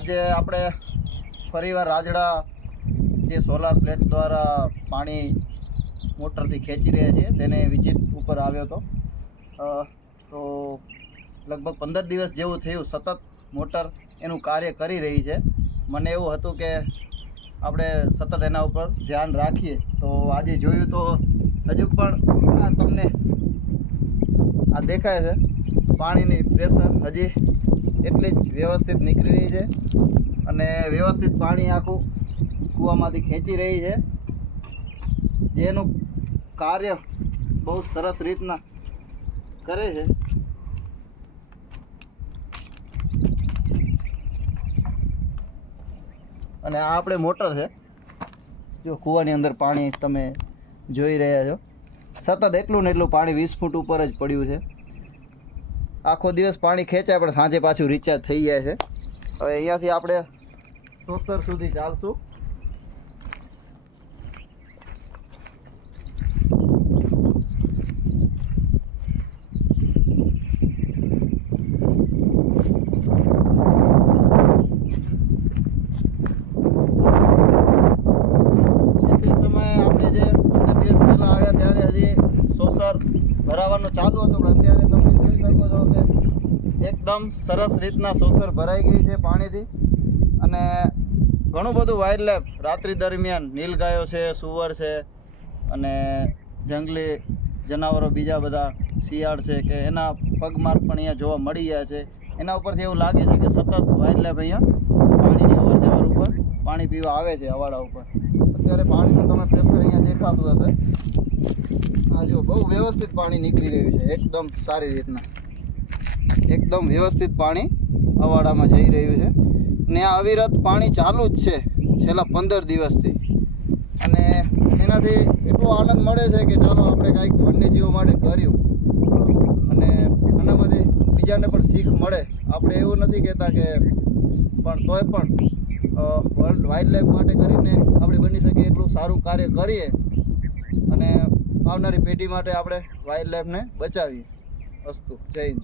આજે આપણે ફરીવાર રાજડા જે સોલાર પ્લેટ દ્વારા પાણી મોટરથી ખેંચી રહ્યા છીએ તેને વિઝિટ ઉપર આવ્યો હતો. તો લગભગ 15 દિવસ જેવું થયું સતત મોટર એનું કાર્ય કરી રહી છે. મને એવું હતું કે આપણે સતત એના ઉપર ધ્યાન રાખીએ. તો આજે જોયું તો હજુ પણ તમને આ દેખાય છે પાણીની પ્રેશર હજી એટલી જ વ્યવસ્થિત નીકળી રહી છે અને વ્યવસ્થિત પાણી આખું કૂવામાંથી ખેંચી રહી છે, જેનું કાર્ય બહુ સરસ રીતના કરે છે. અને આ આપણે મોટર છે, જો કૂવાની અંદર પાણી તમે જોઈ રહ્યા છો. સતત એટલું ને એટલું પાણી 20 ફૂટ ઉપર જ પડ્યું છે. આખો દિવસ પાણી ખેંચાય પણ સાંજે પાછું રિચાર્જ થઈ જાય છે. હવે અહીંયાથી આપણે સોસર સુધી ચાલશું. ભરાવાનું ચાલુ હતું પણ અત્યારે તમે જોઈ શકો છો કે એકદમ સરસ રીતના સોસર ભરાઈ ગઈ છે પાણીથી. અને ઘણું બધું વાઇલ્ડ લાઈફ રાત્રિ દરમિયાન નીલગાયો છે, સુવર છે અને જંગલી જનાવરો બીજા બધા શિયાળ છે કે એના પગમાર્ક પણ અહીંયા જોવા મળી ગયા છે. એના ઉપરથી એવું લાગે છે કે સતત વાઇલ્ડ લાઈફ અહીંયા પાણીની અવર જવર ઉપર પાણી પીવા આવે છે અવાડા ઉપર. અત્યારે પાણીનું તમે પ્રેશર અહીંયા દેખાતું હશે. આ જો બહુ વ્યવસ્થિત પાણી નીકળી રહ્યું છે, એકદમ સારી રીતના એકદમ વ્યવસ્થિત પાણી અવાડામાં જઈ રહ્યું છે. ને આ અવિરત પાણી ચાલુ જ છે છેલ્લા 15 દિવસથી. અને એનાથી એટલો આનંદ મળે છે કે ચાલો આપણે કાંઈક વન્યજીવો માટે કર્યું અને આનામાંથી બીજાને પણ શીખ મળે. આપણે એવું નથી કહેતા કે પણ તોય પણ વર્લ્ડ વાઇલ્ડ લાઈફ માટે કરીને આપણે બની શકીએ એટલું સારું કાર્ય કરીએ અને આવનારી પેઢી માટે આપણે વાઇલ્ડ લાઈફને બચાવીએ. અસ્તુ. જય હિન્દ.